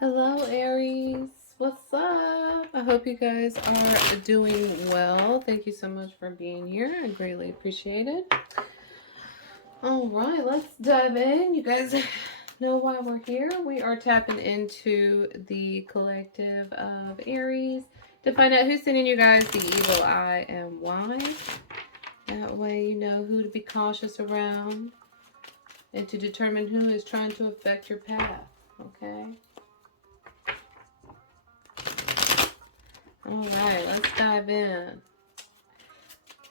Hello, Aries. What's up? I hope you guys are doing well. Thank you so much for being here. I greatly appreciate it. All right, let's dive in. You guys know why we're here. We are tapping into the collective of Aries to find out who's sending you guys the evil eye and why. That way, you know who to be cautious around and to determine who is trying to affect your path. Okay? All right, let's dive in.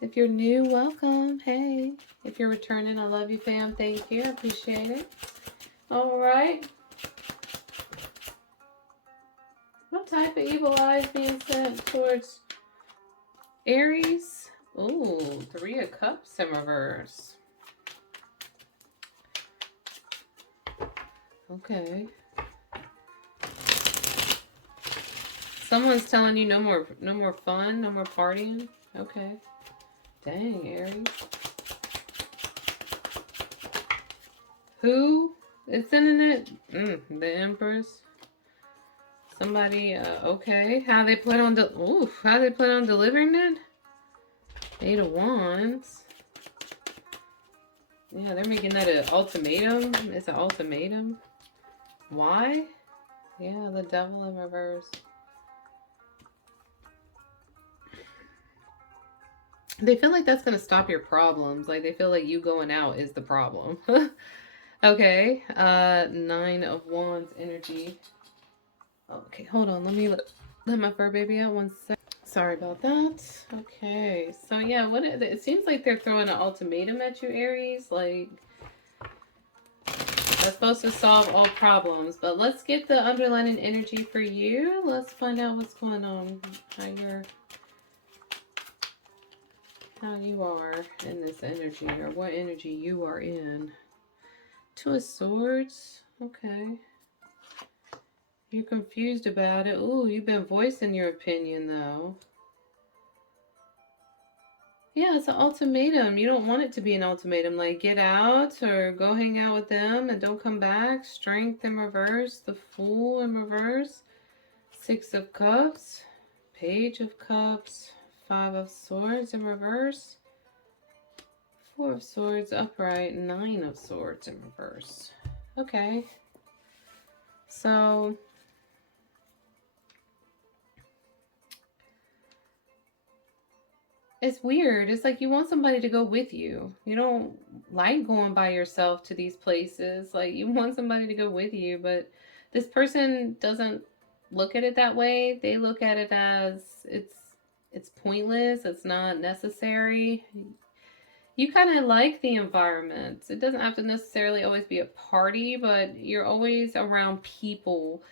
If you're new, welcome. Hey. If you're returning, I love you, fam. Thank you. I appreciate it. All right. What type of evil eye is being sent towards Aries? Ooh, Three of Cups in reverse. Okay. Someone's telling you no more fun, no more partying. Okay. Dang, Aries. Who is sending it? The Empress. Somebody, okay. How they plan on delivering it? Eight of Wands. Yeah, they're making that an ultimatum. It's an ultimatum. Why? Yeah, the Devil in reverse. They feel like that's gonna stop your problems. Like they feel like you going out is the problem. Okay. Nine of Wands energy. Okay, hold on. Let me let my fur baby out 1 sec. Sorry about that. Okay, so yeah, it seems like they're throwing an ultimatum at you, Aries. Like that's supposed to solve all problems. But let's get the underlying energy for you. Let's find out what's going on. How you are in this energy, or what energy you are in. Two of Swords. Okay. You're confused about it. Ooh, you've been voicing your opinion though. Yeah, it's an ultimatum. You don't want it to be an ultimatum. Like, get out or go hang out with them and don't come back. Strength in reverse. The Fool in reverse. Six of Cups. Page of Cups. Five of Swords in reverse. Four of Swords upright. Nine of Swords in reverse. Okay. So it's weird. It's like you want somebody to go with you. You don't like going by yourself to these places. Like you want somebody to go with you, but this person doesn't look at it that way. They look at it as it's pointless, it's not necessary. You kind of like the environment. It doesn't have to necessarily always be a party, but you're always around people.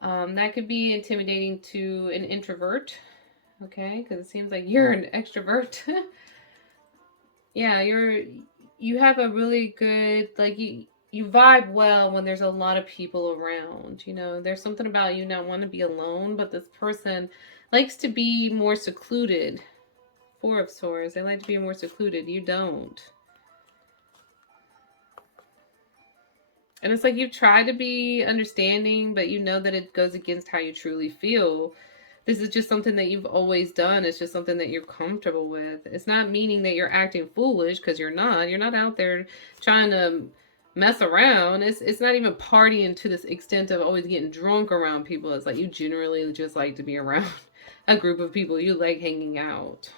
That could be intimidating to an introvert. Okay, because it seems like you're an extrovert. Yeah, you have a really good, like, you vibe well when there's a lot of people around. You know, there's something about you not want to be alone, but this person likes to be more secluded. Four of Swords, they like to be more secluded. You don't. And it's like you've tried to be understanding, but you know that it goes against how you truly feel. This is just something that you've always done. It's just something that you're comfortable with. It's not meaning that you're acting foolish, because you're not. You're not out there trying to mess around. It's not even partying to this extent of always getting drunk around people. It's like you generally just like to be around a group of people. You like hanging out.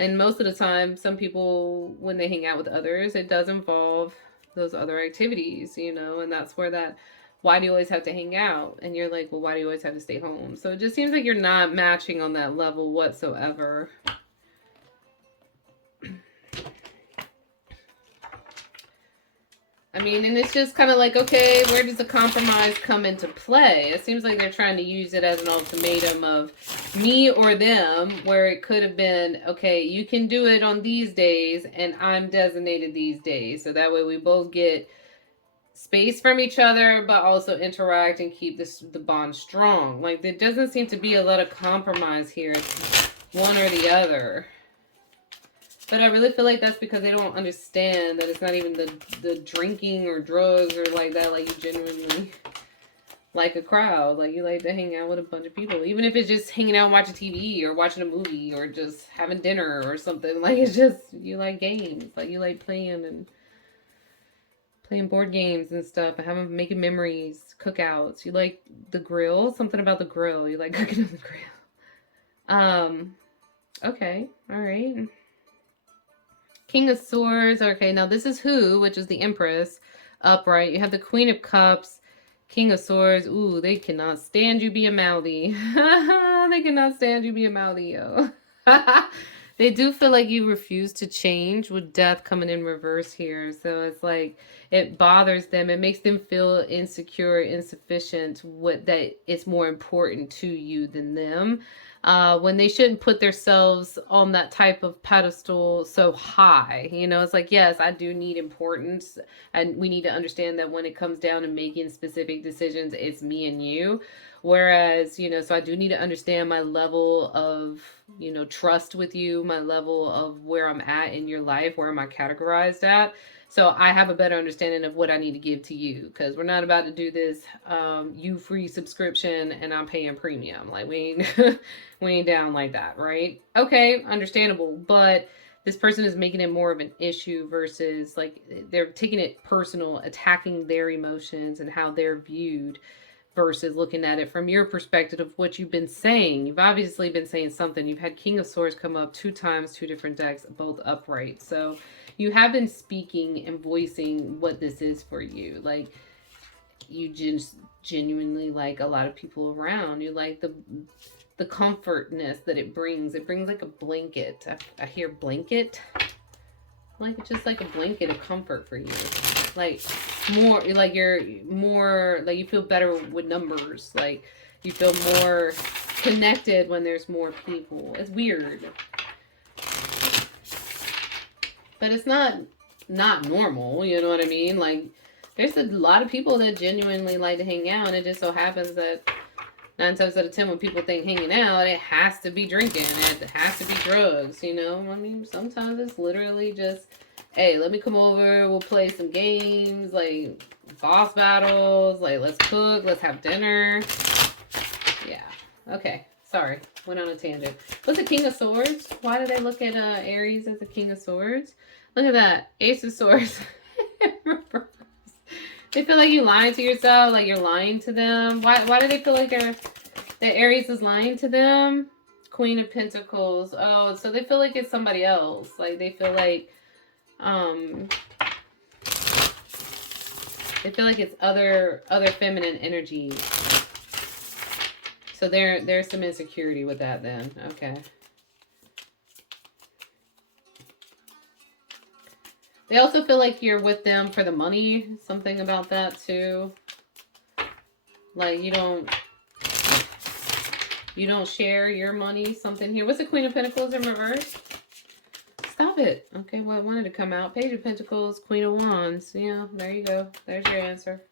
And most of the time, some people, when they hang out with others, it does involve those other activities, you know, and that's where that, why do you always have to hang out? And you're like, well, why do you always have to stay home? So it just seems like you're not matching on that level whatsoever. I mean, and it's just kind of like, okay, where does the compromise come into play? It seems like they're trying to use it as an ultimatum of me or them, where it could have been, okay, you can do it on these days, and I'm designated these days. So that way we both get space from each other, but also interact and keep the bond strong. Like, there doesn't seem to be a lot of compromise here. It's one or the other. But I really feel like that's because they don't understand that it's not even the drinking or drugs or like that. Like, you genuinely like a crowd. Like you like to hang out with a bunch of people, even if it's just hanging out and watching TV or watching a movie or just having dinner or something. Like it's just you like games. Like you like playing board games and stuff and having making memories, cookouts. You like the grill, something about the grill. You like cooking on the grill. Um, okay, all right. King of Swords. Okay, now this is who, which is the Empress, upright. You have the Queen of Cups, King of Swords. Ooh, they cannot stand you being mouthy. They cannot stand you being mouthy, yo. They do feel like you refuse to change with death coming in reverse here. So it's like it bothers them. It makes them feel insecure, insufficient, what that it's more important to you than them. When they shouldn't put themselves on that type of pedestal so high. You know, it's like, yes, I do need importance, and we need to understand that when it comes down to making specific decisions, it's me and you. Whereas, you know, so I do need to understand my level of, you know, trust with you, my level of where I'm at in your life, where am I categorized at. So I have a better understanding of what I need to give to you, because we're not about to do this you free subscription and I'm paying premium. Like we ain't we ain't down like that, right? Okay, understandable, but this person is making it more of an issue versus like they're taking it personal, attacking their emotions and how they're viewed versus looking at it from your perspective of what you've been saying. You've obviously been saying something. You've had King of Swords come up 2 times, 2 different decks, both upright. So you have been speaking and voicing what this is for you. Like you just genuinely like a lot of people around. You like the comfortness that it brings. It brings like a blanket. I hear blanket. Like it's just like a blanket of comfort for you. Like more like you're more like you feel better with numbers. Like you feel more connected when there's more people. It's weird. But it's not normal, you know what I mean? Like there's a lot of people that genuinely like to hang out, and it just so happens that 9 times out of 10 when people think hanging out, it has to be drinking, it has to be drugs, you know? I mean, sometimes it's literally just, hey, let me come over, we'll play some games, like boss battles, like let's cook, let's have dinner. Yeah. Okay. Sorry. Went on a tangent. What's a King of Swords? Why do they look at Aries as a King of Swords? Look at that. Ace of Swords. They feel like you lying to yourself, like you're lying to them. Why do they feel like that Aries is lying to them? Queen of Pentacles. Oh, so they feel like it's somebody else. Like they feel like it's other feminine energy. So there's some insecurity with that then. Okay. They also feel like you're with them for the money. Something about that too. Like you don't share your money. Something here. What's the Queen of Pentacles in reverse? Stop it. Okay, well, I wanted to come out. Page of Pentacles, Queen of Wands. Yeah, there you go. There's your answer.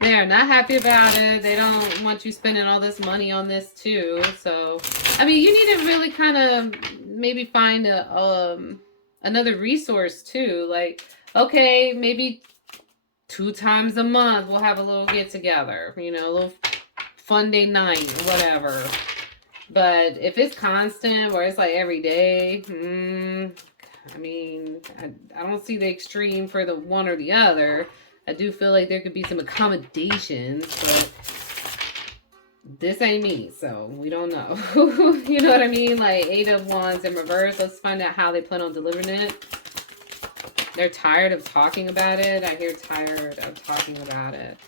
They're not happy about it. They don't want you spending all this money on this too. So, I mean, you need to really kind of maybe find another resource too. Like, okay, maybe 2 times a month we'll have a little get together. You know, a little fun day night, whatever. But if it's constant, or it's like every day, I mean, I don't see the extreme for the one or the other. I do feel like there could be some accommodations, but this ain't me, so we don't know. You know what I mean? Like 8 of Wands in reverse. Let's find out how they plan on delivering it. They're tired of talking about it. I hear tired of talking about it.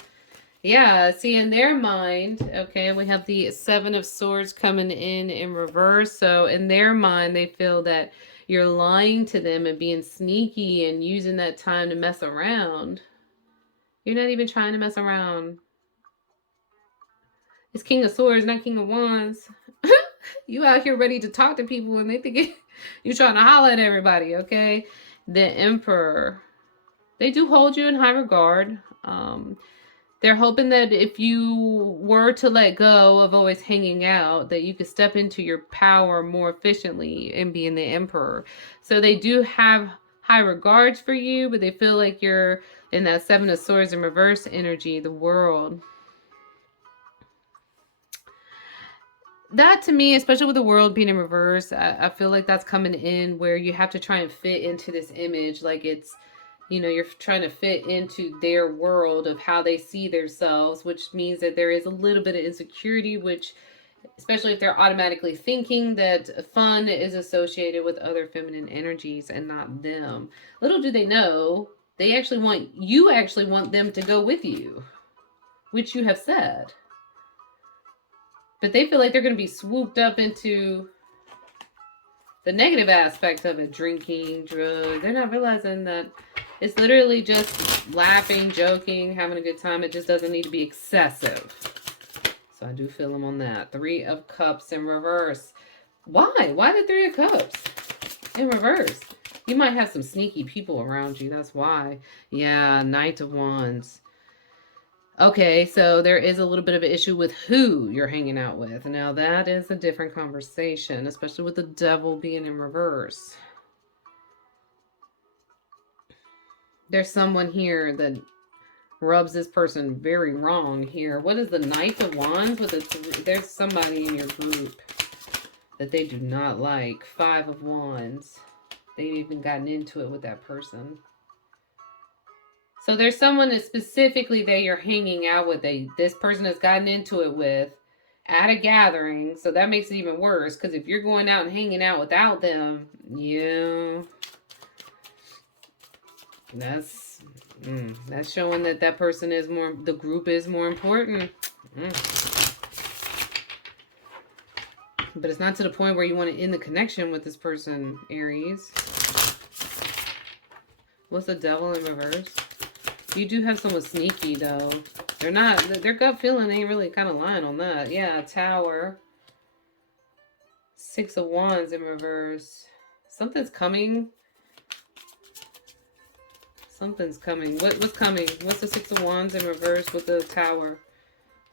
Yeah, see, in their mind, okay, we have the 7 of Swords coming in reverse. So in their mind, they feel that you're lying to them and being sneaky and using that time to mess around. You're not even trying to mess around. It's King of Swords, not King of Wands. You out here ready to talk to people and they think you're trying to holler at everybody, okay? The Emperor. They do hold you in high regard. They're hoping that if you were to let go of always hanging out, that you could step into your power more efficiently in being the Emperor. So they do have high regards for you, but they feel like you're In that Seven of Swords in reverse energy, the World. That to me, especially with the World being in reverse, I feel like that's coming in where you have to try and fit into this image. Like it's, you know, you're trying to fit into their world of how they see themselves, which means that there is a little bit of insecurity, which, especially if they're automatically thinking that fun is associated with other feminine energies and not them. Little do they know, you actually want them to go with you, which you have said. But they feel like they're going to be swooped up into the negative aspect of it, drinking, drugs. They're not realizing that it's literally just laughing, joking, having a good time. It just doesn't need to be excessive. So I do feel them on that. Three of Cups in reverse. Why? Why the Three of Cups in reverse? You might have some sneaky people around you. That's why. Yeah, Knight of Wands. Okay, so there is a little bit of an issue with who you're hanging out with. Now, that is a different conversation, especially with the Devil being in reverse. There's someone here that rubs this person very wrong here. What is the Knight of Wands with the there's somebody in your group that they do not like. Five of Wands. They've even gotten into it with that person. So there's someone that specifically that you're hanging out with, this person has gotten into it with at a gathering. So that makes it even worse, because if you're going out and hanging out without them, yeah, that's showing that that person is more, the group is more important. But it's not to the point where you want to end the connection with this person, Aries. What's the Devil in reverse? You do have someone sneaky, though. They're not, their gut feeling ain't really kind of lying on that. Yeah, Tower. Six of Wands in reverse. Something's coming. Something's coming. What's coming? What's the Six of Wands in reverse with the Tower?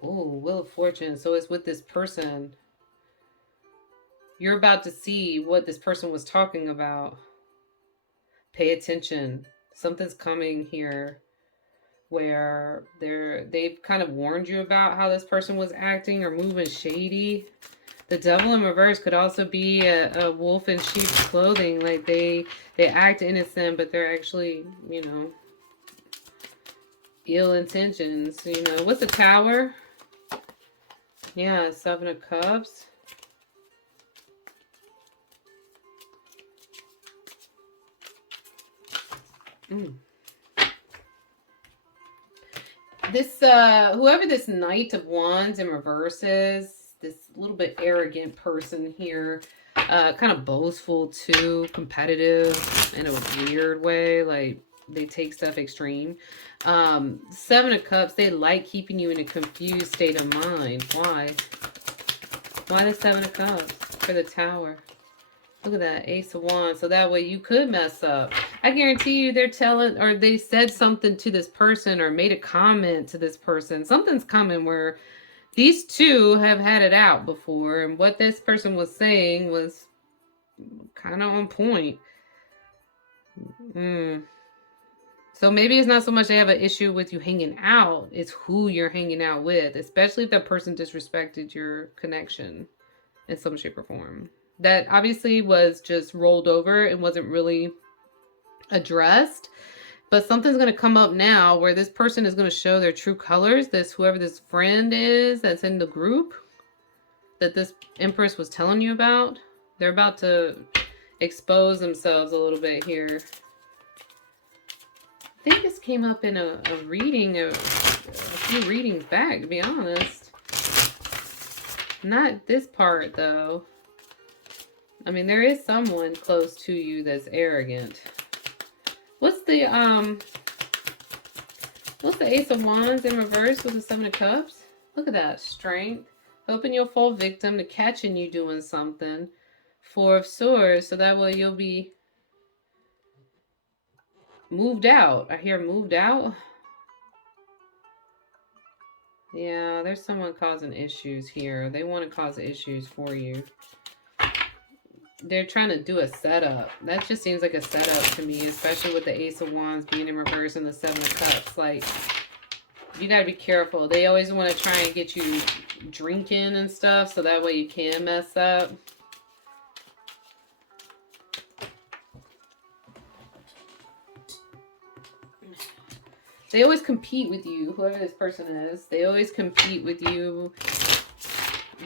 Oh, Wheel of Fortune. So it's with this person. You're about to see what this person was talking about. Pay attention. Something's coming here where they've kind of warned you about how this person was acting or moving shady. The Devil in reverse could also be a wolf in sheep's clothing. Like they act innocent, but they're actually, you know, ill intentions. You know, what's the Tower? Yeah, Seven of Cups. This whoever this Knight of Wands in reverse is, this little bit arrogant person here, kind of boastful too, competitive in a weird way, like they take stuff extreme. Seven of Cups, they like keeping you in a confused state of mind. Why the Seven of Cups for the Tower? Look at that, Ace of Wands. So that way you could mess up. I guarantee you they're telling, or they said something to this person or made a comment to this person. Something's coming where these two have had it out before. And what this person was saying was kind of on point. So maybe it's not so much they have an issue with you hanging out. It's who you're hanging out with. Especially if that person disrespected your connection in some shape or form. That obviously was just rolled over and wasn't really addressed, but something's going to come up now where this person is going to show their true colors. This, whoever this friend is that's in the group that this Empress was telling you about, they're about to expose themselves a little bit here. I think this came up in a reading, a few readings back, to be honest. Not this part, though. I mean, there is someone close to you that's arrogant. What's the Ace of Wands in reverse with the Seven of Cups? Look at that. Strength. Hoping you'll fall victim to catching you doing something. Four of Swords. So that way you'll be moved out. I hear moved out. Yeah, there's someone causing issues here. They want to cause issues for you. they're trying to do a setup. That just seems like a setup to me, especially with the Ace of Wands being in reverse and the Seven of Cups. Like, you got to be careful. They always want to try and get you drinking and stuff so that way you can mess up. They always compete with you, whoever this person is. They always compete with you,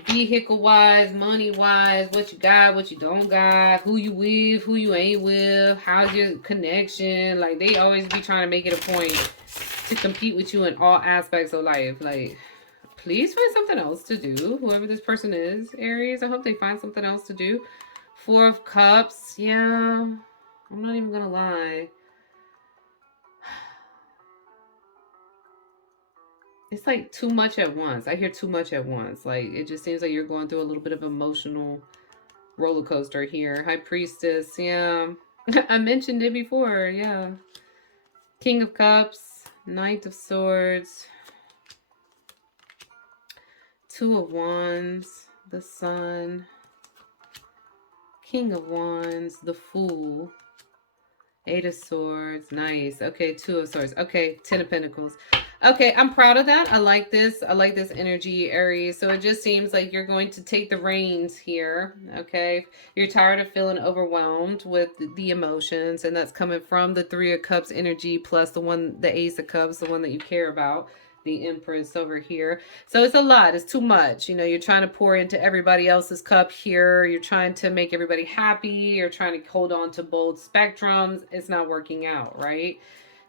vehicle-wise, money-wise, what you got, what you don't got, who you with, who you ain't with, how's your connection. Like, they always be trying to make it a point to compete with you in all aspects of life. Like, please find something else to do. Whoever this person is, Aries, I hope they find something else to do. Four of Cups, yeah. I'm not even gonna lie. It's like too much at once. I hear too much at once. Like, it just seems like you're going through a little bit of emotional roller coaster here. High Priestess, yeah. I mentioned it before, yeah. King of Cups, Knight of Swords, Two of Wands, the Sun, King of Wands, the Fool, Eight of Swords, nice. Okay, Two of Swords. Okay, Ten of Pentacles. Okay, I'm proud of that. I like this. I like this energy, Aries. So it just seems like you're going to take the reins here, okay? You're tired of feeling overwhelmed with the emotions, and that's coming from the Three of Cups energy plus the Ace of Cups, the one that you care about, the Empress over here. So it's a lot. It's too much. You know, you're trying to pour into everybody else's cup here. You're trying to make everybody happy. You're trying to hold on to both spectrums. It's not working out, right?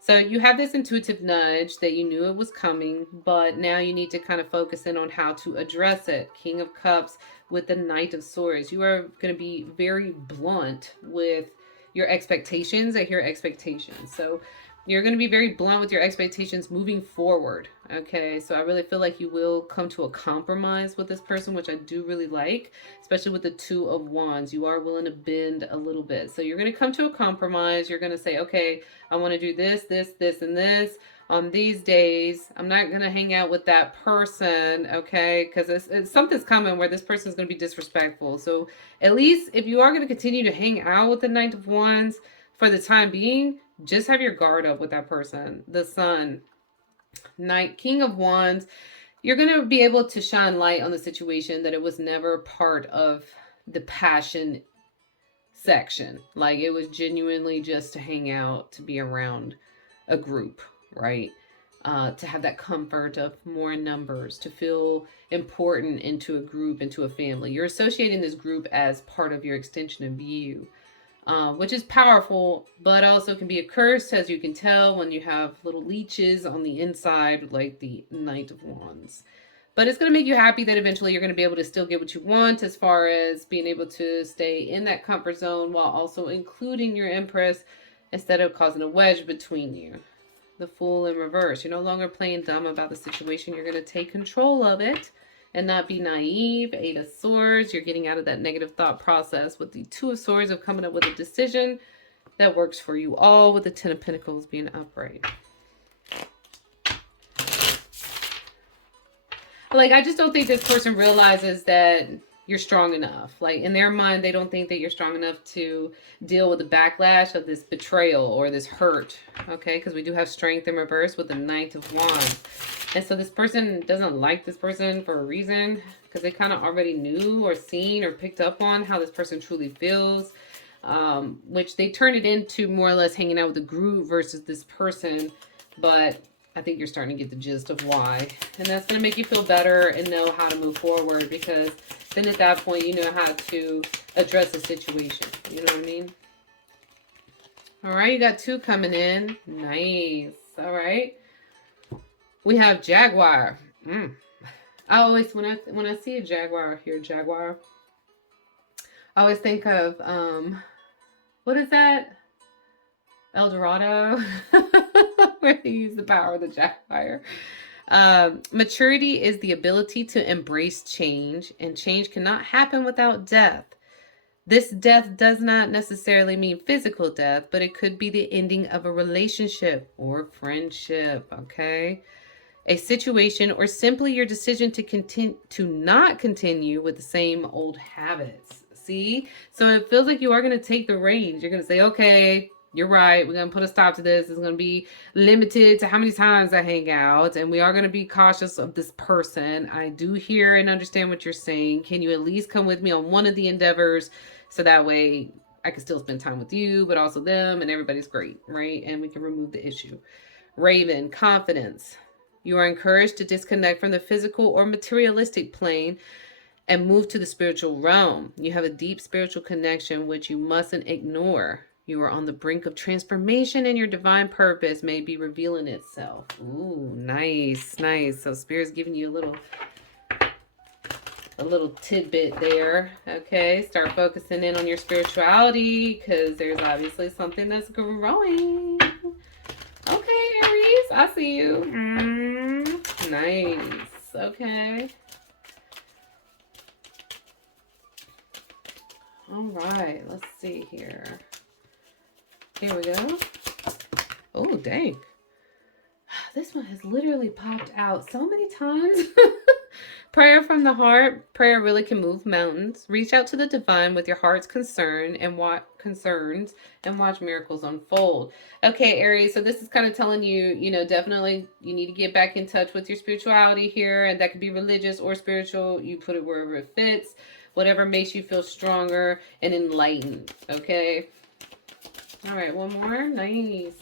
So you have this intuitive nudge that you knew it was coming, but now you need to kind of focus in on how to address it. King of Cups with the Knight of Swords. You are going to be very blunt with your expectations. I hear expectations. So you're going to be very blunt with your expectations moving forward. Okay, so I really feel like you will come to a compromise with this person, which I do really like, especially with the Two of Wands. You are willing to bend a little bit. So you're going to come to a compromise. You're going to say, okay, I want to do this, this, this, and this on these days. I'm not going to hang out with that person, okay, because something's coming where this person is going to be disrespectful. So at least if you are going to continue to hang out with the Knight of Wands for the time being, just have your guard up with that person. The Sun, King of Wands, you're going to be able to shine light on the situation that it was never part of the passion section. Like, it was genuinely just to hang out, to be around a group, right? To have that comfort of more numbers, to feel important into a group, into a family. You're associating this group as part of your extension of you. Which is powerful, but also can be a curse, as you can tell when you have little leeches on the inside, like the Knight of Wands. But it's going to make you happy that eventually you're going to be able to still get what you want, as far as being able to stay in that comfort zone while also including your Empress instead of causing a wedge between you. The Fool in reverse. You're no longer playing dumb about the situation. You're going to take control of it and not be naive. Eight of Swords, you're getting out of that negative thought process with the Two of Swords of coming up with a decision that works for you all, with the Ten of Pentacles being upright. Like, I just don't think this person realizes that you're strong enough. Like, in their mind, they don't think that you're strong enough to deal with the backlash of this betrayal or this hurt, okay? Because we do have strength in reverse with the Knight of Wands. And so this person doesn't like this person for a reason, because they kind of already knew or seen or picked up on how this person truly feels, which they turn it into more or less hanging out with the group versus this person. But I think you're starting to get the gist of why. And that's going to make you feel better and know how to move forward, because then at that point, you know how to address the situation. You know what I mean? All right, you got two coming in. Nice. All right. We have Jaguar. I always, when I see a Jaguar or hear Jaguar, I always think of, what is that? El Dorado, where they use the power of the Jaguar. Maturity is the ability to embrace change, and change cannot happen without death. This death does not necessarily mean physical death, but it could be the ending of a relationship or friendship, okay? A situation, or simply your decision to not continue with the same old habits. See? So it feels like you are going to take the reins. You're going to say, okay, you're right. We're going to put a stop to this. It's going to be limited to how many times I hang out. And we are going to be cautious of this person. I do hear and understand what you're saying. Can you at least come with me on one of the endeavors so that way I can still spend time with you, but also them, and everybody's great, right? And we can remove the issue. Raven, confidence. You are encouraged to disconnect from the physical or materialistic plane and move to the spiritual realm. You have a deep spiritual connection which you mustn't ignore. You are on the brink of transformation and your divine purpose may be revealing itself. Ooh, nice, nice. So Spirit's giving you a little tidbit there. Okay, start focusing in on your spirituality because there's obviously something that's growing. Okay, Aries, I see you. Nice. Okay. All right, let's see here. Here we go. Oh, dang. This one has literally popped out so many times. Prayer from the heart. Prayer really can move mountains. Reach out to the divine with your heart's concern and concerns and watch miracles unfold. Okay, Aries, so this is kind of telling you, definitely you need to get back in touch with your spirituality here, and that could be religious or spiritual. You put it wherever it fits. Whatever makes you feel stronger and enlightened, okay? All right, one more. Nice.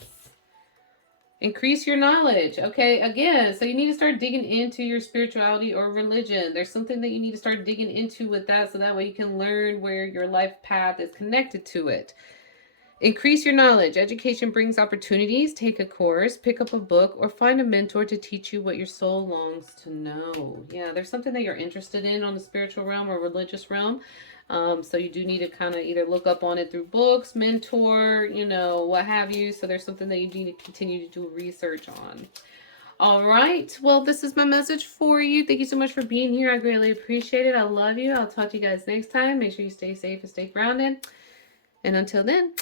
Increase your knowledge. Okay, again, so you need to start digging into your spirituality or religion. There's something that you need to start digging into with that so that way you can learn where your life path is connected to it. Increase your knowledge. Education brings opportunities. Take a course, pick up a book, or find a mentor to teach you what your soul longs to know. Yeah, there's something that you're interested in on the spiritual realm or religious realm. So you do need to kind of either look up on it through books, mentor, what have you. So there's something that you need to continue to do research on. All right. Well, this is my message for you. Thank you so much for being here. I greatly appreciate it. I love you. I'll talk to you guys next time. Make sure you stay safe and stay grounded. And until then,